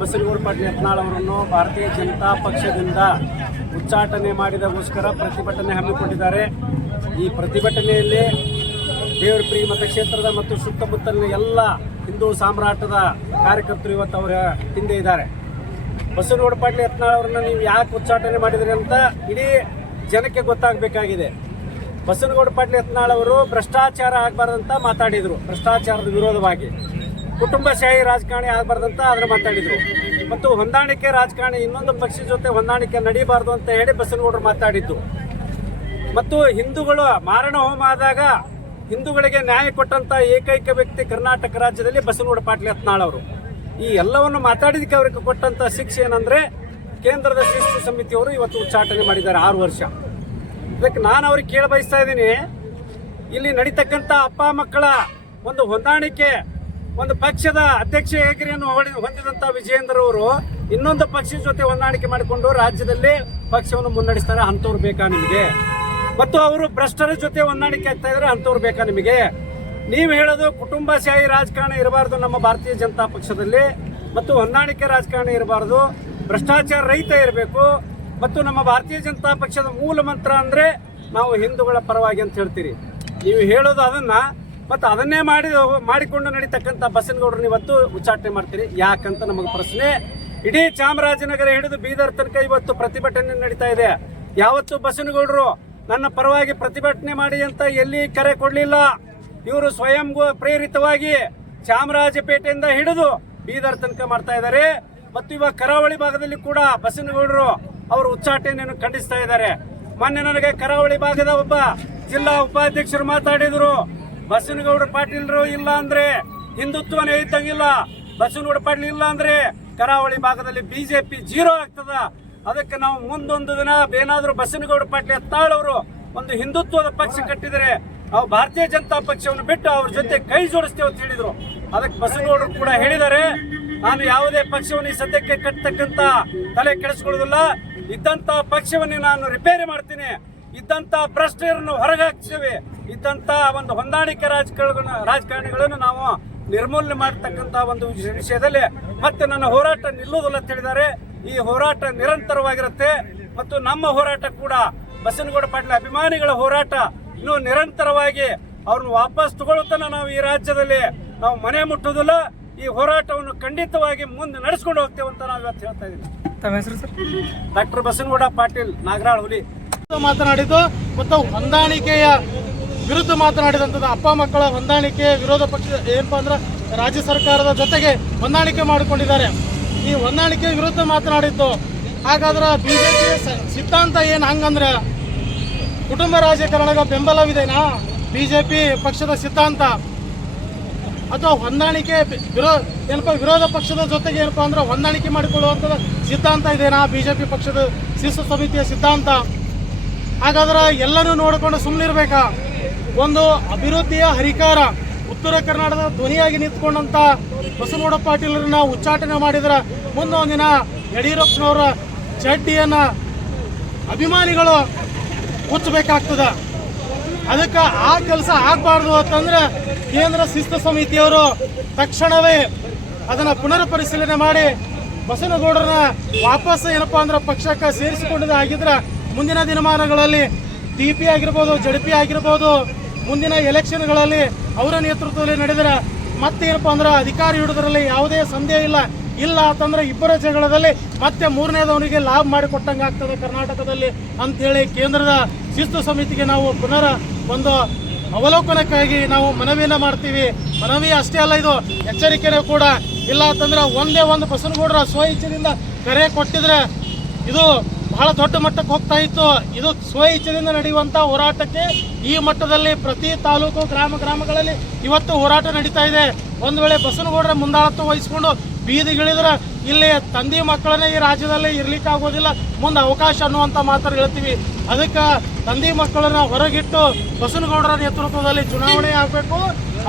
ಬಸನಗೌಡ ಪಾಟೀಲ್ ಯತ್ನಾಳ್ ಅವರನ್ನು ಭಾರತೀಯ ಜನತಾ ಪಕ್ಷದಿಂದ ಉಚ್ಚಾಟನೆ ಮಾಡಿದಗೋಸ್ಕರ ಪ್ರತಿಭಟನೆ ಹಮ್ಮಿಕೊಂಡಿದ್ದಾರೆ. ಈ ಪ್ರತಿಭಟನೆಯಲ್ಲಿ ದೇವರಪ್ರಿಯ ಮತಕ್ಷೇತ್ರದ ಮತ್ತು ಸುತ್ತಮುತ್ತಲಿನ ಎಲ್ಲ ಹಿಂದೂ ಸಾಮ್ರಾಟದ ಕಾರ್ಯಕರ್ತರು ಇವತ್ತು ಅವರ ಹಿಂದೆ ಇದ್ದಾರೆ. ಬಸವನಗೌಡ ಪಾಟೀಲ್ ಯತ್ನಾಳ್ ಅವರನ್ನ ನೀವು ಯಾಕೆ ಉಚ್ಚಾಟನೆ ಮಾಡಿದ್ರಿ ಅಂತ ಇಡೀ ಜನಕ್ಕೆ ಗೊತ್ತಾಗಬೇಕಾಗಿದೆ. ಬಸನಗೌಡ ಪಾಟೀಲ್ ಯತ್ನಾಳ್ ಅವರು ಭ್ರಷ್ಟಾಚಾರ ಆಗಬಾರ್ದಂತ ಮಾತಾಡಿದರು, ಭ್ರಷ್ಟಾಚಾರದ ವಿರೋಧವಾಗಿ. ಕುಟುಂಬಶಾಹಿ ರಾಜಕಾರಣಿ ಆಗಬಾರ್ದಂತ ಆದ್ರೆ ಮಾತಾಡಿದರು. ಮತ್ತು ಹೊಂದಾಣಿಕೆ ರಾಜಕಾರಣಿ ಇನ್ನೊಂದು ಪಕ್ಷದ ಜೊತೆ ಹೊಂದಾಣಿಕೆ ನಡೀಬಾರ್ದು ಅಂತ ಹೇಳಿ ಬಸವನಗೌಡರು ಮಾತಾಡಿದ್ದು. ಮತ್ತು ಹಿಂದೂಗಳು ಮಾರಣ ಹೋಮ ಆದಾಗ ಹಿಂದೂಗಳಿಗೆ ನ್ಯಾಯ ಕೊಟ್ಟಂತ ಏಕೈಕ ವ್ಯಕ್ತಿ ಕರ್ನಾಟಕ ರಾಜ್ಯದಲ್ಲಿ ಬಸವನಗೌಡ ಪಾಟೀಲ್ ಯತ್ನಾಳ್ ಅವರು. ಈ ಎಲ್ಲವನ್ನು ಮಾತಾಡಿದಕ್ಕೆ ಅವರಿಗೆ ಕೊಟ್ಟಂತ ಶಿಕ್ಷೆ ಏನಂದ್ರೆ ಕೇಂದ್ರದ ಶಿಸ್ತು ಸಮಿತಿಯವರು ಇವತ್ತು ಉಚ್ಚಾಟನೆ ಮಾಡಿದ್ದಾರೆ ಆರು ವರ್ಷ. ಇದಕ್ಕೆ ನಾನು ಅವ್ರಿಗೆ ಕೇಳ ಬಯಸ್ತಾ ಇದ್ದೀನಿ, ಇಲ್ಲಿ ನಡೀತಕ್ಕಂಥ ಅಪ್ಪ ಮಕ್ಕಳ ಒಂದು ಹೊಂದಾಣಿಕೆ ಒಂದು ಪಕ್ಷದ ಅಧ್ಯಕ್ಷ ಹೇಗರಿಯನ್ನು ಹೊಂದಿದಂತ ವಿಜಯೇಂದ್ರ ಅವರು ಇನ್ನೊಂದು ಪಕ್ಷದ ಜೊತೆ ಹೊಂದಾಣಿಕೆ ಮಾಡಿಕೊಂಡು ರಾಜ್ಯದಲ್ಲಿ ಪಕ್ಷವನ್ನು ಮುನ್ನಡೆಸ್ತಾರೆ. ಅಂಥವ್ರು ಬೇಕಾ ನಿಮಗೆ? ಮತ್ತು ಅವರು ಭ್ರಷ್ಟರ ಜೊತೆ ಹೊಂದಾಣಿಕೆ ಆಗ್ತಾ ಇದ್ರೆ ಅಂಥವ್ರು ಬೇಕಾ ನಿಮಗೆ? ನೀವು ಹೇಳೋದು ಕುಟುಂಬಶಾಹಿ ರಾಜಕಾರಣ ಇರಬಾರ್ದು ನಮ್ಮ ಭಾರತೀಯ ಜನತಾ ಪಕ್ಷದಲ್ಲಿ, ಮತ್ತು ಹೊಂದಾಣಿಕೆ ರಾಜಕಾರಣ ಇರಬಾರ್ದು, ಭ್ರಷ್ಟಾಚಾರ ರಹಿತ ಇರಬೇಕು, ಮತ್ತು ನಮ್ಮ ಭಾರತೀಯ ಜನತಾ ಪಕ್ಷದ ಮೂಲ ಮಂತ್ರ ಅಂದ್ರೆ ನಾವು ಹಿಂದೂಗಳ ಪರವಾಗಿ ಅಂತ ಹೇಳ್ತೀರಿ. ನೀವು ಹೇಳೋದು ಅದನ್ನ ಮತ್ತು ಅದನ್ನೇ ಮಾಡಿ, ಮಾಡಿಕೊಂಡು ನಡೀತಕ್ಕಂಥ ಬಸನಗೌಡರನ್ನ ಇವತ್ತು ಉಚ್ಚಾಟನೆ ಮಾಡ್ತೀರಿ. ಯಾಕಂತ ನಮಗೆ ಪ್ರಶ್ನೆ. ಇಡೀ ಚಾಮರಾಜನಗರ ಹಿಡಿದು ಬೀದರ್ ತನಕ ಇವತ್ತು ಪ್ರತಿಭಟನೆ ನಡೀತಾ ಇದೆ. ಯಾವತ್ತು ಬಸನಗೌಡರು, ನನ್ನ ಪರವಾಗಿ ಪ್ರತಿಭಟನೆ ಮಾಡಿ ಅಂತ ಎಲ್ಲಿ ಕರೆ ಕೊಡಲಿಲ್ಲ. ಇವರು ಸ್ವಯಂ ಪ್ರೇರಿತವಾಗಿ ಚಾಮರಾಜಪೇಟೆಯಿಂದ ಹಿಡಿದು ಬೀದರ್ ತನಕ ಮಾಡ್ತಾ ಇದ್ದಾರೆ. ಮತ್ತು ಇವಾಗ ಕರಾವಳಿ ಭಾಗದಲ್ಲಿ ಕೂಡ ಬಸನಗೌಡರು ಅವರು ಉಚ್ಚಾಟನೆಯನ್ನು ಖಂಡಿಸ್ತಾ ಇದ್ದಾರೆ. ಮೊನ್ನೆ ನನಗೆ ಕರಾವಳಿ ಭಾಗದ ಒಬ್ಬ ಜಿಲ್ಲಾ ಉಪಾಧ್ಯಕ್ಷರು ಮಾತಾಡಿದ್ರು. ಬಸನಗೌಡ ಪಾಟೀಲ್ರು ಇಲ್ಲ ಅಂದ್ರೆ ಹಿಂದುತ್ವನೇ ಇದ್ದಂಗಿಲ್ಲ. ಬಸವನಗೌಡ ಪಾಟೀಲ್ ಇಲ್ಲ ಅಂದ್ರೆ ಕರಾವಳಿ ಭಾಗದಲ್ಲಿ ಬಿಜೆಪಿ ಜೀರೋ ಆಗ್ತದ. ಅದಕ್ಕೆ ನಾವು ಮುಂದೊಂದು ದಿನ ಏನಾದರೂ ಬಸನಗೌಡ ಪಾಟೀಲ್ ಎತ್ತಾಳವರು ಒಂದು ಹಿಂದುತ್ವದ ಪಕ್ಷ ಕಟ್ಟಿದರೆ ನಾವು ಭಾರತೀಯ ಜನತಾ ಪಕ್ಷವನ್ನು ಬಿಟ್ಟು ಅವ್ರ ಜೊತೆ ಕೈ ಜೋಡಿಸ್ತೇವೆ ಅಂತ ಹೇಳಿದ್ರು. ಅದಕ್ಕೆ ಬಸನಗೌಡರು ಕೂಡ ಹೇಳಿದ್ದಾರೆ. ನಾನು ಯಾವುದೇ ಪಕ್ಷವನ್ನು ಈ ಸದ್ಯಕ್ಕೆ ಕಟ್ಟತಕ್ಕಂತ ತಲೆ ಕೆಡಿಸ್ಕೊಳ್ಳೋದಿಲ್ಲ. ಇದ್ದಂತ ಪಕ್ಷವನ್ನೇ ನಾನು ರಿಪೇರಿ ಮಾಡ್ತೀನಿ. ಇದ್ದಂತ ಭ್ರಷ್ಟರನ್ನು ಹೊರಗಾಕ್ತೇವೆ ಇದ್ದಂತ ಒಂದು ಹೊಂದಾಣಿಕೆ ರಾಜಕಾರಣ ರಾಜಕಾರಣಿಗಳನ್ನು ನಾವು ನಿರ್ಮೂಲನೆ ಮಾಡತಕ್ಕಂತ ಒಂದು ವಿಷಯದಲ್ಲಿ ಮತ್ತೆ ನನ್ನ ಹೋರಾಟ ನಿಲ್ಲುವುದಿಲ್ಲ ಅಂತ ಹೇಳಿದ್ದಾರೆ. ಈ ಹೋರಾಟ ನಿರಂತರವಾಗಿರುತ್ತೆ ಮತ್ತು ನಮ್ಮ ಹೋರಾಟ ಕೂಡ ಬಸನಗೌಡ ಪಾಟೀಲ್ ಅಭಿಮಾನಿಗಳ ಹೋರಾಟ ಇನ್ನೂ ನಿರಂತರವಾಗಿ ಅವ್ರನ್ನ ವಾಪಸ್ ತಗೊಳ್ಳುತ್ತಾನೆ ನಾವು ಈ ರಾಜ್ಯದಲ್ಲಿ ನಾವು ಮನೆ ಮುಟ್ಟುವುದಿಲ್ಲ. ಈ ಹೋರಾಟವನ್ನು ಖಂಡಿತವಾಗಿ ಮುಂದೆ ನಡೆಸ್ಕೊಂಡು ಹೋಗ್ತೇವೆ ಅಂತ ನಾವು ಇವತ್ತು ಹೇಳ್ತಾ ಇದ್ದೀವಿ. ತಮ್ಮ ಹೆಸರು ಸರ್? ಡಾಕ್ಟರ್ ಬಸನಗೌಡ ಪಾಟೀಲ್ ನಾಗರಾಳ್ ಹುಲಿ. ಮಾತನಾಡಿದ್ದು ಮತ್ತು ಹೊಂದಾಣಿಕೆಯ ವಿರುದ್ಧ ಮಾತನಾಡಿದಂಥದ್ದು ಅಪ್ಪ ಮಕ್ಕಳ ಹೊಂದಾಣಿಕೆ ವಿರೋಧ ಪಕ್ಷ ಏನಪ್ಪ ಅಂದ್ರೆ ರಾಜ್ಯ ಸರ್ಕಾರದ ಜೊತೆಗೆ ಹೊಂದಾಣಿಕೆ ಮಾಡಿಕೊಂಡಿದ್ದಾರೆ. ಈ ಹೊಂದಾಣಿಕೆ ವಿರುದ್ಧ ಮಾತನಾಡಿದ್ದು ಹಾಗಾದ್ರೆ ಬಿಜೆಪಿ ಸಿದ್ಧಾಂತ ಏನು ಹಂಗಂದ್ರೆ ಕುಟುಂಬ ರಾಜಕಾರಣದ ಬೆಂಬಲವಿದೆನಾ? ಬಿಜೆಪಿ ಪಕ್ಷದ ಸಿದ್ಧಾಂತ? ಅಥವಾ ಹೊಂದಾಣಿಕೆ ವಿರೋ, ಏನಪ್ಪ ವಿರೋಧ ಪಕ್ಷದ ಜೊತೆಗೆ ಏನಪ್ಪ ಅಂದ್ರೆ ಹೊಂದಾಣಿಕೆ ಮಾಡಿಕೊಳ್ಳುವಂಥದ್ದು ಸಿದ್ಧಾಂತ ಇದೆನಾ? ಬಿಜೆಪಿ ಪಕ್ಷದ ಶಿಸ್ತು ಸಮಿತಿಯ ಸಿದ್ಧಾಂತ? ಹಾಗಾದ್ರೆ ಎಲ್ಲರೂ ನೋಡಿಕೊಂಡು ಸುಮ್ಮನಿರ್ಬೇಕಾ ಒಂದು ಅಭಿವೃದ್ಧಿಯ ಹರಿಕಾರ, ಉತ್ತರ ಕರ್ನಾಟಕದ ಧ್ವನಿಯಾಗಿ ನಿಂತ್ಕೊಂಡಂತ ಬಸವಗೌಡ ಪಾಟೀಲರನ್ನ ಉಚ್ಚಾಟನೆ ಮಾಡಿದ್ರ ಮುಂದೆ ಒಂದಿನ ಯಡಿಯೂರಪ್ಪನವರ ಚಡ್ಡಿಯನ್ನ ಅಭಿಮಾನಿಗಳು ಮುಚ್ಚಬೇಕಾಗ್ತದ. ಅದಕ್ಕೆ ಆ ಕೆಲಸ ಆಗಬಾರ್ದು ಅಂತಂದ್ರೆ ಕೇಂದ್ರ ಶಿಸ್ತು ಸಮಿತಿಯವರು ತಕ್ಷಣವೇ ಅದನ್ನ ಪುನರ್ ಪರಿಶೀಲನೆ ಮಾಡಿ ಬಸನಗೌಡರನ್ನ ವಾಪಸ್ ಏನಪ್ಪಾ ಅಂದ್ರೆ ಪಕ್ಷಕ್ಕೆ ಸೇರಿಸಿಕೊಂಡಿದ್ದು ಆಗಿದ್ರೆ ಮುಂದಿನ ದಿನಮಾನಗಳಲ್ಲಿ ಡಿ ಪಿ ಆಗಿರ್ಬೋದು, ಜಡ್ಪಿ ಆಗಿರ್ಬೋದು, ಮುಂದಿನ ಎಲೆಕ್ಷನ್ಗಳಲ್ಲಿ ಅವರ ನೇತೃತ್ವದಲ್ಲಿ ನಡೆದರೆ ಮತ್ತೇನಪ್ಪ ಅಂದ್ರೆ ಅಧಿಕಾರ ಹಿಡಿದ್ರಲ್ಲಿ ಯಾವುದೇ ಸಂದೇಹ ಇಲ್ಲ. ಇಲ್ಲ ಅಂತಂದ್ರೆ ಇಬ್ಬರ ಜಗಳದಲ್ಲಿ ಮತ್ತೆ ಮೂರನೇದವನಿಗೆ ಲಾಭ ಮಾಡಿಕೊಟ್ಟಂಗೆ ಆಗ್ತದೆ ಕರ್ನಾಟಕದಲ್ಲಿ ಅಂತೇಳಿ ಕೇಂದ್ರದ ಶಿಸ್ತು ಸಮಿತಿಗೆ ನಾವು ಪುನರ ಒಂದು ಅವಲೋಕನಕ್ಕಾಗಿ ನಾವು ಮನವಿಯನ್ನ ಮಾಡ್ತೀವಿ. ಮನವಿ ಅಷ್ಟೇ ಅಲ್ಲ, ಇದು ಎಚ್ಚರಿಕೆನೂ ಕೂಡ ಇಲ್ಲ ಅಂತಂದ್ರೆ ಒಂದೇ ಒಂದು ಬಸವನಗೌಡರ ಸ್ವ ಇಚ್ಛೆಯಿಂದ ಕರೆ ಕೊಟ್ಟಿದ್ರೆ ಇದು ಬಹಳ ದೊಡ್ಡ ಮಟ್ಟಕ್ಕೆ ಹೋಗ್ತಾ ಇತ್ತು. ಇದು ಸ್ವ ಇಚ್ಛೆಯಿಂದ ನಡೆಯುವಂತ ಹೋರಾಟಕ್ಕೆ ಈ ಮಟ್ಟದಲ್ಲಿ ಪ್ರತಿ ತಾಲೂಕು, ಗ್ರಾಮ, ಗ್ರಾಮಗಳಲ್ಲಿ ಇವತ್ತು ಹೋರಾಟ ನಡೀತಾ ಇದೆ. ಒಂದು ವೇಳೆ ಬಸನಗೌಡರ ಮುಂದಾಳತ್ವ ವಹಿಸಿಕೊಂಡು ಬೀದಿಗಿಳಿದ್ರೆ ಇಲ್ಲಿ ತಂದೆ ಮಕ್ಕಳನ್ನೇ ಈ ರಾಜ್ಯದಲ್ಲಿ ಇರ್ಲಿಕ್ಕೆ ಆಗೋದಿಲ್ಲ. ಮುಂದೆ ಅವಕಾಶ ಅನ್ನುವಂತ ಮಾತನ್ನು ಹೇಳ್ತೀವಿ. ಅದಕ್ಕೆ ತಂದೆ ಮಕ್ಕಳನ್ನ ಹೊರಗಿಟ್ಟು ಬಸನಗೌಡರ ನೇತೃತ್ವದಲ್ಲಿ ಚುನಾವಣೆ ಆಗಬೇಕು,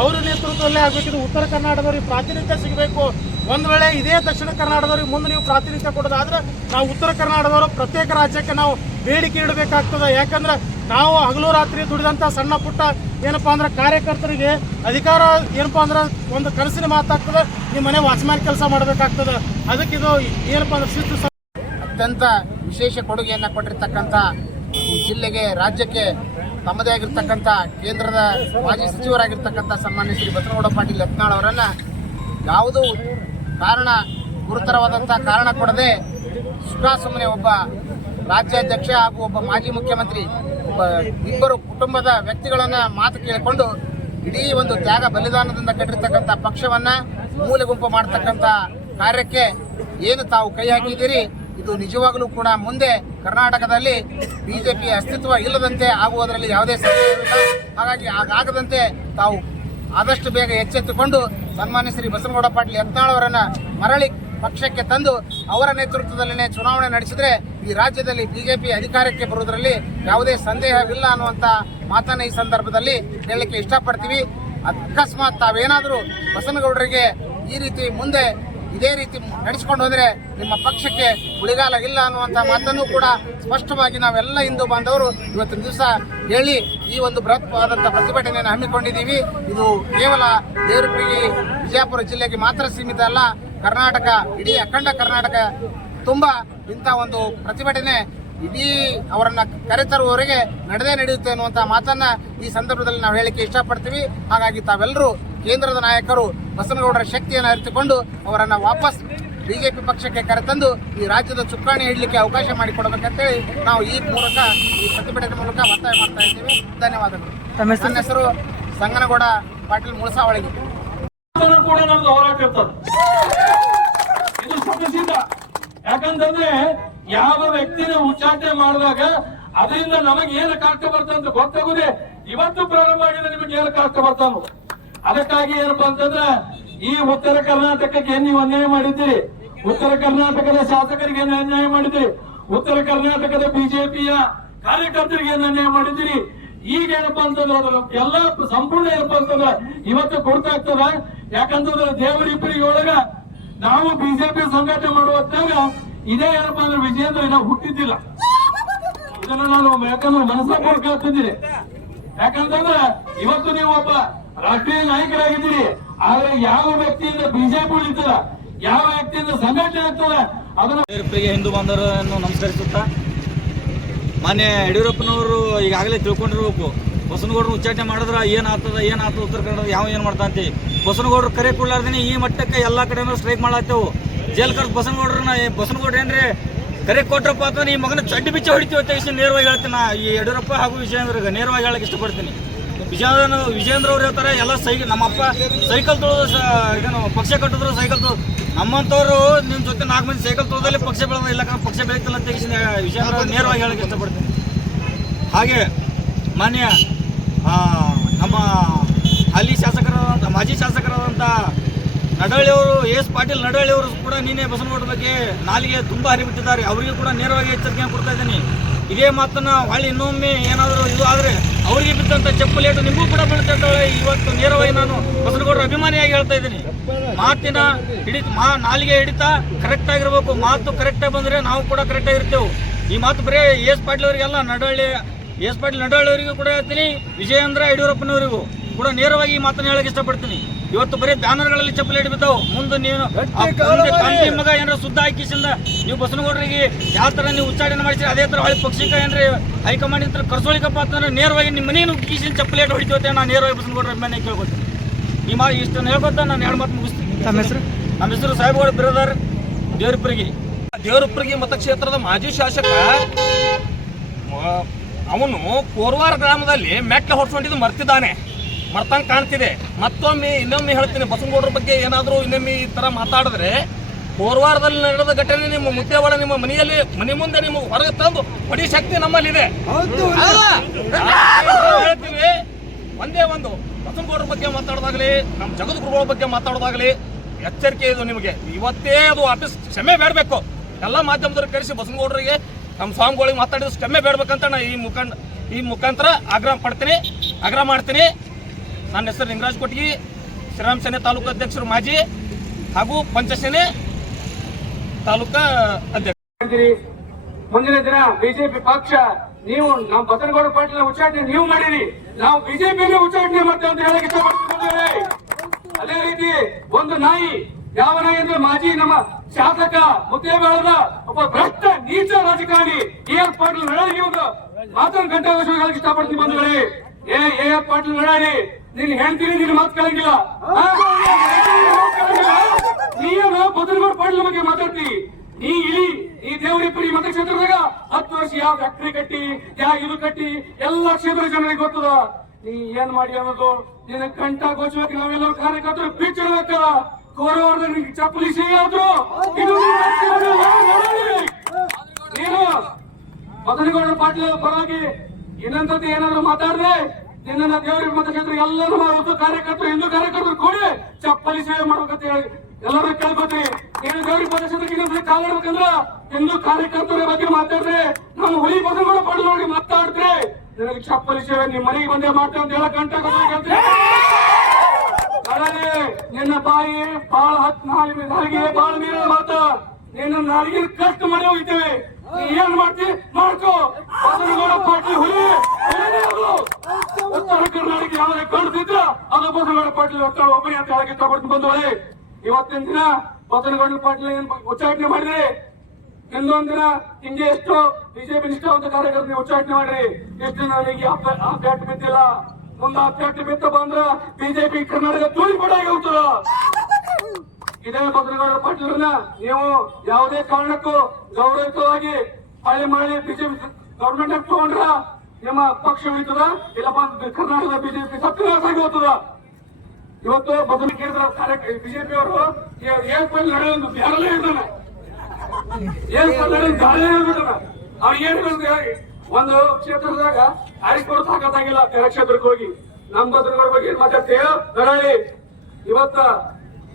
ಅವರ ನೇತೃತ್ವದಲ್ಲೇ ಆಗಬೇಕು. ಇದು ಉತ್ತರ ಕರ್ನಾಟಕದವ್ರಿಗೆ ಪ್ರಾತಿನಿಧ್ಯ ಸಿಗಬೇಕು. ಒಂದ್ ವೇಳೆ ಇದೇ ದಕ್ಷಿಣ ಕರ್ನಾಟಕದವ್ರಿಗೆ ಮುಂದೆ ನೀವು ಪ್ರಾತಿನಿಧ್ಯ ಕೊಡೋದಾದ್ರೆ ನಾವು ಉತ್ತರ ಕರ್ನಾಟಕದವರು ಪ್ರತ್ಯೇಕ ರಾಜ್ಯಕ್ಕೆ ನಾವು ಬೇಡಿಕೆ ಇಡಬೇಕಾಗ್ತದೆ. ಯಾಕಂದ್ರೆ ನಾವು ಹಗಲು ರಾತ್ರಿ ದುಡಿದಂಥ ಸಣ್ಣ ಪುಟ್ಟ ಏನಪ್ಪ ಅಂದ್ರೆ ಕಾರ್ಯಕರ್ತರಿಗೆ ಅಧಿಕಾರ ಏನಪ್ಪ ಅಂದ್ರೆ ಒಂದು ಕನಸಿನ ಮಾತಾಗ್ತದೆ. ನಿಮ್ಮ ಮನೆ ವಾಚ್ಮ್ಯಾನ್ ಕೆಲಸ ಮಾಡಬೇಕಾಗ್ತದೆ. ಅದಕ್ಕೆ ಇದು ಏನಪ್ಪ ಅಂದ್ರೆ ಶಿಸ್ತು ಅತ್ಯಂತ ವಿಶೇಷ ಕೊಡುಗೆಯನ್ನು ಕೊಟ್ಟಿರ್ತಕ್ಕಂಥ ಜಿಲ್ಲೆಗೆ, ರಾಜ್ಯಕ್ಕೆ ತಮ್ಮದೇ ಆಗಿರ್ತಕ್ಕಂಥ ಕೇಂದ್ರದ ಮಾಜಿ ಸಚಿವರಾಗಿರ್ತಕ್ಕಂಥ ಸನ್ಮಾನ್ಯ ಶ್ರೀ ಬಸನಗೌಡ ಪಾಟೀಲ್ ಯತ್ನಾಳ್ ಅವರನ್ನ ಯಾವುದೂ ಕಾರಣ ಗುರುತರವಾದಂಥ ಕಾರಣ ಕೊಡದೆ ಸುಮ್ಮನೆ ಒಬ್ಬ ರಾಜ್ಯಾಧ್ಯಕ್ಷ ಹಾಗೂ ಒಬ್ಬ ಮಾಜಿ ಮುಖ್ಯಮಂತ್ರಿ, ಒಬ್ಬ ಇಬ್ಬರು ಕುಟುಂಬದ ವ್ಯಕ್ತಿಗಳನ್ನ ಮಾತು ಕೇಳಿಕೊಂಡು ಇಡೀ ಒಂದು ತ್ಯಾಗ ಬಲಿದಾನದಿಂದ ಕಟ್ಟಿರ್ತಕ್ಕಂಥ ಪಕ್ಷವನ್ನ ಮೂಲೆ ಗುಂಪು ಮಾಡತಕ್ಕಂಥ ಕಾರ್ಯಕ್ಕೆ ಏನು ತಾವು ಕೈ ಹಾಕಿದ್ದೀರಿ? ಇದು ನಿಜವಾಗಲೂ ಕೂಡ ಮುಂದೆ ಕರ್ನಾಟಕದಲ್ಲಿ ಬಿಜೆಪಿ ಅಸ್ತಿತ್ವ ಇಲ್ಲದಂತೆ ಆಗುವುದರಲ್ಲಿ ಯಾವುದೇ ಸಂದೇಹವಿಲ್ಲ. ಹಾಗಾಗಿ ಆಗದಂತೆ ತಾವು ಆದಷ್ಟು ಬೇಗ ಎಚ್ಚೆತ್ತುಕೊಂಡು ಸನ್ಮಾನ್ಯ ಶ್ರೀ ಬಸನಗೌಡ ಪಾಟೀಲ್ ಯತ್ನಾಳ್ ಮರಳಿ ಪಕ್ಷಕ್ಕೆ ತಂದು ಅವರ ನೇತೃತ್ವದಲ್ಲಿನೇ ಚುನಾವಣೆ ನಡೆಸಿದ್ರೆ ಈ ರಾಜ್ಯದಲ್ಲಿ ಬಿಜೆಪಿ ಅಧಿಕಾರಕ್ಕೆ ಬರುವುದರಲ್ಲಿ ಯಾವುದೇ ಸಂದೇಹವಿಲ್ಲ ಅನ್ನುವಂತ ಮಾತನ್ನ ಈ ಸಂದರ್ಭದಲ್ಲಿ ಹೇಳಲಿಕ್ಕೆ ಇಷ್ಟಪಡ್ತೀವಿ. ಅಕಸ್ಮಾತ್ ತಾವೇನಾದರೂ ಬಸನಗೌಡರಿಗೆ ಈ ರೀತಿ ಮುಂದೆ ಇದೇ ರೀತಿ ನಡೆಸ್ಕೊಂಡು ಹೋದ್ರೆ ನಿಮ್ಮ ಪಕ್ಷಕ್ಕೆ ಉಳಿಗಾಲ ಇಲ್ಲ ಅನ್ನುವಂಥ ಮಾತನ್ನು ಕೂಡ ಸ್ಪಷ್ಟವಾಗಿ ನಾವೆಲ್ಲ ಹಿಂದೂ ಬಾಂಧವರು ಇವತ್ತಿನ ದಿವಸ ಹೇಳಿ ಈ ಒಂದು ಬೃಹತ್ವಾದಂಥ ಪ್ರತಿಭಟನೆಯನ್ನು ಹಮ್ಮಿಕೊಂಡಿದ್ದೀವಿ. ಇದು ಕೇವಲ ದೇವರಪುರಿಗೆ ವಿಜಯಪುರ ಜಿಲ್ಲೆಗೆ ಮಾತ್ರ ಸೀಮಿತ ಅಲ್ಲ, ಕರ್ನಾಟಕ, ಇಡೀ ಅಖಂಡ ಕರ್ನಾಟಕ ತುಂಬ ಇಂಥ ಒಂದು ಪ್ರತಿಭಟನೆ ಇಡೀ ಅವರನ್ನ ಕರೆತರುವವರೆಗೆ ನಡೆದೇ ನಡೆಯುತ್ತೆ ಅನ್ನುವಂಥ ಮಾತನ್ನ ಈ ಸಂದರ್ಭದಲ್ಲಿ ನಾವು ಹೇಳಿಕೆ ಇಷ್ಟಪಡ್ತೀವಿ. ಹಾಗಾಗಿ ತಾವೆಲ್ಲರೂ ಕೇಂದ್ರದ ನಾಯಕರು ಬಸನಗೌಡರ ಶಕ್ತಿಯನ್ನು ಅರಿತುಕೊಂಡು ಅವರನ್ನ ವಾಪಸ್ ಬಿಜೆಪಿ ಪಕ್ಷಕ್ಕೆ ಕರೆತಂದು ಈ ರಾಜ್ಯದ ಚುಕ್ಕಾಣಿ ಇಡಲಿಕ್ಕೆ ಅವಕಾಶ ಮಾಡಿಕೊಡಬೇಕಂತೇಳಿ ನಾವು ಈ ಮೂಲಕ ಈ ಪ್ರತಿಭಟನೆ ಮೂಲಕ ಒತ್ತಾಯ ಮಾಡ್ತಾ ಇದ್ದೇವೆ. ಧನ್ಯವಾದಗಳು. ನನ್ನ ಹೆಸರು ಸಂಗನಗೌಡ ಪಾಟೀಲ್ ಮುಳಸಾವಳಿಗೆ. ಕೂಡ ನಮ್ಗೆ ಹೋರಾಟ ಇರ್ತದೆ ಇದು ಯಾಕಂತಂದ್ರೆ ಯಾವ ವ್ಯಕ್ತಿನ ಉಚ್ಚಾಟನೆ ಮಾಡಿದಾಗ ಅದರಿಂದ ನಮಗೆ ಏನು ಕಷ್ಟ ಬರ್ತದೆ ಅಂತ ಗೊತ್ತಾಗುದೇ ಇವತ್ತು ಪ್ರಾರಂಭ ಆಗಿದೆ ನಿಮಗೆ ಏನು ಕಷ್ಟ ಬರ್ತಾನು ಅದಕ್ಕಾಗಿ ಏನಪ್ಪಾ ಅಂತಂದ್ರ ಈ ಉತ್ತರ ಕರ್ನಾಟಕಕ್ಕೆ ನೀವು ಅನ್ಯಾಯ ಮಾಡಿದ್ದೀರಿ. ಉತ್ತರ ಕರ್ನಾಟಕದ ಶಾಸಕರಿಗೆ ಅನ್ಯಾಯ ಮಾಡಿದ್ದೀರಿ. ಉತ್ತರ ಕರ್ನಾಟಕದ ಬಿಜೆಪಿಯ ಕಾರ್ಯಕರ್ತರಿಗೆ ಅನ್ಯಾಯ ಮಾಡಿದ್ದೀರಿ. ಈಗ ಏನಪ್ಪಾ ಅಂತಂದ್ರೆ ಅದ್ರ ಎಲ್ಲ ಸಂಪೂರ್ಣ ಏನಪ್ಪಾ ಅಂತಂದ್ರೆ ಇವತ್ತು ಗುರ್ತಾಗ್ತದ. ಯಾಕಂತಂದ್ರೆ ದೇವರಿಬ್ಬರಿಗೆ ಒಳಗ ನಾವು ಬಿಜೆಪಿ ಸಂಘಟನೆ ಮಾಡುವಾಗ ಇದೇ ಏನಪ್ಪಾ ಅಂದ್ರೆ ವಿಜೇಂದ್ರ ಇನ್ನ ಹುಟ್ಟಿದ್ದಿಲ್ಲ. ಇದನ್ನ ನಾನು ಯಾಕಂದ್ರೆ ಮನಸ್ಸ ಹೇಳ್ತಿದ್ದೀನಿ ಯಾಕಂತಂದ್ರೆ ಇವತ್ತು ನೀವು ಒಬ್ಬ ರಾಷ್ಟ್ರೀಯ ನಾಯಕರಾಗಿದ್ದೀರಿ. ಆದ್ರೆ ಯಾವ ವ್ಯಕ್ತಿಯಿಂದ ಬಿಜೆಪಿ ಉಳಿತದ ಯಾವ ವ್ಯಕ್ತಿಯಿಂದ ಸಂಘಟನೆ ಆಗ್ತದ, ಅದನ್ನ ಹಿಂದೂ ಬಾಂಧವರನ್ನು ನಮಸ್ಕರಿಸುತ್ತಾ, ಮಾನ್ಯ ಯಡಿಯೂರಪ್ಪನವರು ಈಗಾಗಲೇ ತಿಳ್ಕೊಂಡಿರ್ಬೇಕು ಬಸನಗೌಡರು ಉಚ್ಚಾಟನೆ ಮಾಡಿದ್ರೆ ಏನಾಗ್ತದ ಏನಾಗ್ತದ ಉತ್ತರ ಕನ್ನಡ ಯಾವ ಏನು ಮಾಡ್ತಾಂತಿ ಬಸನಗೌಡರು ಕರೆ ಕೊಡ್ಲಾರ್ದೇನೆ ಈ ಮಟ್ಟಕ್ಕೆ ಎಲ್ಲ ಕಡೆನೂ ಸ್ಟ್ರೈಕ್ ಮಾಡ್ಲಾತ್ತೇವು ಜೈಲ್ ಕರ್ದು ಬಸನಗೌಡ್ರನ್ನ ಬಸನಗೌಡ್ರು ಏನ್ರಿ, ಕರೆ ಕೊಟ್ರಪ್ಪ ಅಥವಾ ಈ ಮಗನ ಚಡ್ಡಿ ಬಿಚ್ಚ ಹೊಡಿತೀವಿ ಅಂತ ನೇರವಾಗಿ ಹೇಳ್ತೀನಿ ಈ ಯಡಿಯೂರಪ್ಪ ಹಾಗೂ ವಿಜಯೇಂದ್ರಗೆ ನೇರವಾಗಿ ಹೇಳಕ್ಕೆ ಇಷ್ಟಪಡ್ತೀನಿ. ವಿಜಯೇಂದ್ರ ವಿಜೇಂದ್ರ ಅವ್ರು ಹೇಳ್ತಾರೆ, ಎಲ್ಲ ಸೈ, ನಮ್ಮಪ್ಪ ಸೈಕಲ್ ತೊಳೆದು ಏನು ಪಕ್ಷ ಕಟ್ಟಿದ್ರು ಸೈಕಲ್ ತೊಳೆದು. ನಮ್ಮಂಥವ್ರು ನಿಮ್ಮ ಜೊತೆ ನಾಲ್ಕು ಮಂದಿ ಸೈಕಲ್ ತೊಳೆದಲ್ಲಿ ಪಕ್ಷ ಬೆಳೆದ, ಇಲ್ಲ ಪಕ್ಷ ಬೆಳೀತಿಲ್ಲ ಅಂತ ವಿಜೇಂದ್ರ ನೇರವಾಗಿ ಹೇಳಕ್ಕೆ ಇಷ್ಟಪಡ್ತೀನಿ. ಹಾಗೆ ಮಾನ್ಯ ನಮ್ಮ ಹಾಲಿ ಶಾಸಕರಾದಂಥ ಮಾಜಿ ಶಾಸಕರಾದಂಥ ನಡಹಳ್ಳಿಯವರು ಎಸ್ ಪಾಟೀಲ್ ನಡಹಳ್ಳಿಯವರು ಕೂಡ ನಿನ್ನೆ ಬಸವನಗೌಡ ಬಗ್ಗೆ ನಾಲಿಗೆ ತುಂಬ ಹರಿಬಿಟ್ಟಿದ್ದಾರೆ. ಅವರಿಗೂ ಕೂಡ ನೇರವಾಗಿ ಎಚ್ಚರಿಕೆ ಕೊಡ್ತಾ ಇದ್ದೀನಿ. ಇದೇ ಮಾತನ್ನು, ಹೊಳ್ಳಿ ಇನ್ನೊಮ್ಮೆ ಏನಾದರೂ ಇದು ಆದರೆ ಅವರಿಗೆ ಚಪ್ಪು ಲೇಟು ನಿಮಗೂ ಕೂಡ ಬೀಳ್ತಿದ್ದಾಳೆ ಇವತ್ತು ನೇರವಾಗಿ ನಾನು ಬಸನಗೌಡರ ಅಭಿಮಾನಿಯಾಗಿ ಹೇಳ್ತಾ ಇದ್ದೀನಿ. ಮಾತಿನ ಹಿಡಿತ, ಮಾ ನಾಲಿಗೆ ಹಿಡಿತ ಕರೆಕ್ಟ್ ಆಗಿರ್ಬೇಕು. ಮಾತು ಕರೆಕ್ಟಾಗಿ ಬಂದರೆ ನಾವು ಕೂಡ ಕರೆಕ್ಟಾಗಿ ಇರ್ತೇವೆ. ಈ ಮಾತು ಬರೀ ಎಸ್ ಪಾಟೀಲ್ ಅವರಿಗೆಲ್ಲ ನಡಹಳ್ಳಿ ಎಸ್ ಪಾಟೀಲ್ ನಡಹಳ್ಳಿ ಅವರಿಗೂ ಕೂಡ ಹೇಳ್ತೀನಿ. ವಿಜಯೇಂದ್ರ ಯಡಿಯೂರಪ್ಪನವರಿಗೂ. ಕೂಡ ನೇರವಾಗಿ ಈ ಮಾತನ್ನ ಹೇಳಕ್ ಇಷ್ಟಪಡ್ತೀನಿ. ಇವತ್ತು ಬರೀ ಬ್ಯಾನರ್ಗಳಲ್ಲಿ ಚಪ್ಪಲಿ ಹಿಡಿಬಿದ್ದಾವು ಮುಂದೆ ನೀನು ತಂದೆ ಮಗ ಏನಾರ ಸುದ್ದ ಹಾಕಿಸಿಂದ ನೀವು ಬಸನಗೌಡರಿಗೆ ಯಾವ ತರ ನೀವು ಉಚ್ಚಾಟನೆ ಮಾಡಿಸಿ ಅದೇ ತರ ಹೊಳಿ ಪಕ್ಷಿಕ ಏನ್ರಿ ಹೈಕಮಾಂಡ್ ಇಂತ ಕರ್ಸೋಳಿಕಪ್ಪ ಅಂತಂದ್ರೆ ನೇರವಾಗಿ ನಿಮ್ಮ ಮನೇನು ಕೀಸಿನ ಚಪ್ಪಲಿ ಏಟ್ ಹೊಡಿತೀವಿ ನಾನು ನೇರವಾಗಿ ಬಸನಗೌಡರ ಅಭಿಮಾನಿ ಕೇಳ್ಕೊತೀನಿ. ಈ ಮಾ ಇಷ್ಟನ್ನು ಹೇಳ್ಕೊತ ನಾನು ಎರಡು ಮಾತು ಮುಗಿಸ್ತೀನಿ. ನಮ್ಮ ಹೆಸರು? ನಮ್ಮ ಹೆಸರು ಸಾಹೇಬ್ಗೌಡ ಬಿರದಾರ್ ದೇವ್ರಿಪ್ಪರಿಗೆ ದೇವರಪ್ಪರಿಗೆ ಮತಕ್ಷೇತ್ರದ ಮಾಜಿ ಶಾಸಕ ಮ- ಅವನು ಕೋರ್ವಾರ ಗ್ರಾಮದಲ್ಲಿ ಮೆಟ್ಟ ಹೊಡ್ಸ್ಕೊಂಡಿದ್ದು ಮರ್ತಿದ್ದಾನೆ. ಮರ್ತಂಗ್ ಕಾಣ್ತಿದೆ. ಮತ್ತೊಮ್ಮೆ ಇನ್ನೊಮ್ಮೆ ಹೇಳ್ತೀನಿ ಬಸವನಗೌಡರ ಬಗ್ಗೆ ಏನಾದರೂ ಇನ್ನೊಮ್ಮೆ ಈ ತರ ಮಾತಾಡಿದ್ರೆ ಕೋರ್ವಾರದಲ್ಲಿ ನಡೆದ ಘಟನೆ ನಿಮ್ಮ ಮುದ್ದೆವಾಡ ನಿಮ್ಮ ಮನೆಯಲ್ಲಿ ಮನೆ ಮುಂದೆ ನಿಮ್ಮ ಹೊರಗೆ ತಂದು ಹೊಡಿ ಶಕ್ತಿ ನಮ್ಮಲ್ಲಿದೆ. ಹೇಳ್ತೀವಿ ಒಂದೇ ಒಂದು ಬಸವನಗೌಡರ ಬಗ್ಗೆ ಮಾತಾಡೋದಾಗ್ಲಿ ನಮ್ಮ ಜಗದ್ಗುರುಗಳ ಬಗ್ಗೆ ಮಾತಾಡೋದಾಗ್ಲಿ ಎಚ್ಚರಿಕೆ ಇದು ನಿಮಗೆ. ಇವತ್ತೇ ಅದು ಆಫೀಸ್ ಕ್ಷಮೆ ಬೇಡಬೇಕು. ಎಲ್ಲ ಮಾಧ್ಯಮದವ್ರಿಗೆ ಕರೆಸಿ ಬಸವನಗೌಡರಿಗೆ ನಮ್ಮ ಸ್ವಾಮಿಗಳಿಗೆ ಮಾತಾಡಿದ ಕ್ಷಮೆ ಬೇಡಬೇಕಂತ ನಾ ಈ ಮುಖಂಡ ಈ ಮುಖಾಂತರ ಆಗ್ರಹ ಪಡ್ತೀನಿ ಆಗ್ರಹ ಮಾಡ್ತೀನಿ. ನನ್ನ ಹೆಸರು ಲಿಂಗರಾಜ್ ಕೊಟ್ಗಿ, ಶ್ರೀರಾಮ್ ಸೇನೆ ತಾಲೂಕು ಅಧ್ಯಕ್ಷರು ಮಾಜಿ ಹಾಗೂ ಪಂಚಸೇನೆ ತಾಲೂಕಾ ಅಧ್ಯಕ್ಷ. ಮುಂದಿನ ದಿನ ಬಿಜೆಪಿ ಪಕ್ಷ, ನೀವು ನಮ್ಮ ಬಸನಗೌಡ ಪಾಟೀಲ್ ಉಚ್ಚಾಟನೆ ನೀವು ಮಾಡಿರಿ. ನಾವು ಬಿಜೆಪಿಗೆ ಉಚ್ಚಾಟನೆ ಮಾಡ್ತೇವೆ ಅಂತ ಹೇಳಕ್ ಇಷ್ಟಪಡ್ತಿದ್ದೇವೆ ಅದೇ ರೀತಿ ಒಂದು ನಾಯಿ, ಯಾವ ನಾಯಿ ಅಂದ್ರೆ ಮಾಜಿ ನಮ್ಮ ಶಾಸಕ ಮುದ್ದೇಬೇಳದ ಒಬ್ಬ ಭ್ರಷ್ಟ, ನೀಚ ರಾಜಕಾರಣಿ ಎ ಆರ್ ಪಾಟೀಲ್ ನಡಾಡಿ ಒಂದು ಮಾತನ್ನು ಗಂಟೆ ಇಷ್ಟಪಡ್ತೀನಿ ಬಂಧುಗಳೇ. ಎ ಆರ್ ಪಾಟೀಲ್ ನಡಾಡಿ ನೀನ್ ಹೇಳ್ತೀನಿ ನಿನ್ನ ಮಾತು ಕೇಳಂಗಿಲ್ಲ. ನೀನ ಬದಲಗೌಡ ಪಾಟೀಲ್ ಬಗ್ಗೆ ಮಾತಾಡ್ತಿ. ನೀ ಇಳಿ ಈ ದೇವರಿಪ್ಪರಿ ಮತಕ್ಷೇತ್ರದಾಗ ಹತ್ತು ವರ್ಷ ಯಾವ ಫ್ಯಾಕ್ಟರಿ ಕಟ್ಟಿ, ಯಾವ ಇದು ಕಟ್ಟಿ, ಎಲ್ಲಾ ಕ್ಷೇತ್ರ ಜನರಿಗೆ ಗೊತ್ತದ. ನೀ ಏನ್ ಮಾಡಿ ಅನ್ನೋದು? ನಿನ್ನ ಕಂಠ ಗೋಚಬೇಕು, ನಾವೆಲ್ಲರೂ ಕಾರ್ಯಕರ್ತರು ಬೀಚಿಡ್ಬೇಕ ಕೋರವಾರದ ನಿನ್ಗೆ ಚಪ್ಪಲಿ ಸಿಗಾದ್ರು. ನೀನು ಮದನಗೌಡ ಪಾಟೀಲ್ ಪರವಾಗಿ ಇನ್ನೊಂದ್ಸತಿ ಏನಾದ್ರು ಮಾತಾಡಿದ್ರೆ ನಿನ್ನ ದೇವರ ಮತಕ್ಷೇತ್ರ ಎಲ್ಲರೂ ಒಬ್ಬ ಕಾರ್ಯಕರ್ತರು ಹಿಂದೂ ಕಾರ್ಯಕರ್ತರು ಕೂಡಿ ಚಪ್ಪಲಿ ಸೇವೆ ಮಾಡ್ಬೇಕಂತ ಹೇಳಿ ಎಲ್ಲರೂ ಕೇಳ್ಕೊತೀವಿ. ನೀನು ದೇವರ ಮತಕ್ಷೇತ್ರಕ್ಕೆ ಕಾಲಿಡ್ಬೇಕಂದ್ರ ಹಿಂದೂ ಕಾರ್ಯಕರ್ತರ ಬಗ್ಗೆ ಮಾತಾಡ್ರಿ. ನಮ್ಮ ಹುಲಿ ಬದನಗೌಡ ಪಡೆದು ನೋಡಿ ಮಾತಾಡ್ರಿ ನಿನಗೆ ಚಪ್ಪಲಿ ಸೇವೆ ನಿಮ್ಮ ಮನೆಗೆ ಬಂದೇ ಮಾಡ್ತೇವೆ ಅಂತ ಹೇಳ ಗಂಟೆ ನಿನ್ನ ಬಾಯಿ ಬಾಳ ಹತ್ತು ನಾಲ್ಕು ನಾಲಿಗೆ ಬಾಳ ನೀರ ಮಾತು. ನಿನ್ನ ನಾಲಿಗೆ ಕಷ್ಟ ಮಾಡಿ ಹೋಗ್ತೇವೆ. ಏನ್ ಮಾಡ್ತಿ? ಮಾಡ್ಕೋ. ಬಸನಗೌಡ ಪಾಟೀಲ್ ಹುಲಿ. ಉತ್ತರ ಕರ್ನಾಟಕ ಯಾವಾಗ ಕಾಣ್ತಿದ್ರ ಅದು ಬಸನಗೌಡ ಪಾಟೀಲ್ ಒತ್ತಡ ಒಬ್ಬನೇ ಅಂತ ಹೇಳಕ್ಕೆ ತಗೊಂಡು ಬಂದೋಳಿ ಇವತ್ತಿನ ದಿನ ಬಸನಗೌಡ ಪಾಟೀಲ್ ಏನ್ ಉಚ್ಚಾಟನೆ ಮಾಡ್ರಿ ಇನ್ನೊಂದ್ ದಿನ ಹಿಂಗೆ ಎಷ್ಟು ಬಿಜೆಪಿ ನಿಷ್ಠಾವಂತ ಕಾರ್ಯಕರ್ತರಿಗೆ ಉಚ್ಚಾಟನೆ ಮಾಡ್ರಿ. ಎಷ್ಟು ನನಗೆ ಆ ಬ್ಯಾಟ್ ಬಿದ್ದಿಲ್ಲ. ಮುಂದ ಬ್ಯಾಟ್ ಬಿತ್ತ ಬಂದ್ರ ಬಿಜೆಪಿ ಕರ್ನಾಟಕ ತೂಳಿ ಬಡ ಹೋಗ್ತದ. ಇದೇ ಭದ್ರಗೌಡ ಪಾಟೀಲ್ರನ್ನ ನೀವು ಯಾವುದೇ ಕಾರಣಕ್ಕೂ ಗೌರವಯುತವಾಗಿ ಹಳ್ಳಿ ಮಾಡಿ ಬಿಜೆಪಿ ಗೌರ್ಮೆಂಟ್ ತಗೊಂಡ್ರ ನಿಮ್ಮ ಪಕ್ಷ ಉಳಿತದ? ಇಲ್ಲಪ್ಪ ಕರ್ನಾಟಕದ ಬಿಜೆಪಿ ಸತ್ಯನಾಶ ಹೋಗ್ತದ ಇವತ್ತು ಬದಲು ಕೇಂದ್ರ ಕಾರ್ಯ ಬಿಜೆಪಿ ಅವರು ಏನ್ ಪೈಲ್ ನಡೆಯೋದು ಯಾರಲ್ಲೇ ಇದ್ದಾನೆ. ಏನ್ ಪೈಲ್ ಗಾಳಿ ಹೇಳ್ಬಿಟ್ಟನ ಅವ್ರು ಏನ್ ಹೇಳಿದ್ರೆ ಒಂದು ಕ್ಷೇತ್ರದಾಗ ಆರಿಸಿ ಕೊಡೋ ಸಾಕಾಗಿಲ್ಲ ಬೇರೆ ಕ್ಷೇತ್ರಕ್ಕೆ ಹೋಗಿ. ನಮ್ಮ ಬದ್ರಗೌಡ ಬಗ್ಗೆ ಏನ್ ಮಾತಾಡ್ತೀಯ? ನರಳಿ ಇವತ್ತ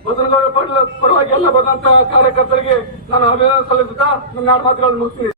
ಬದ್ರಗೌಡ ಪಾಟೀಲ್ ಪರವಾಗಿ ಎಲ್ಲ ಬಂದಂತಹ ಕಾರ್ಯಕರ್ತರಿಗೆ ನಾನು ಅಭಿನಂದನೆ ಸಲ್ಲಿಸುತ್ತಾ ನನ್ನ ಮಾತುಗಳನ್ನು ಮುಗಿಸ್ತೀನಿ.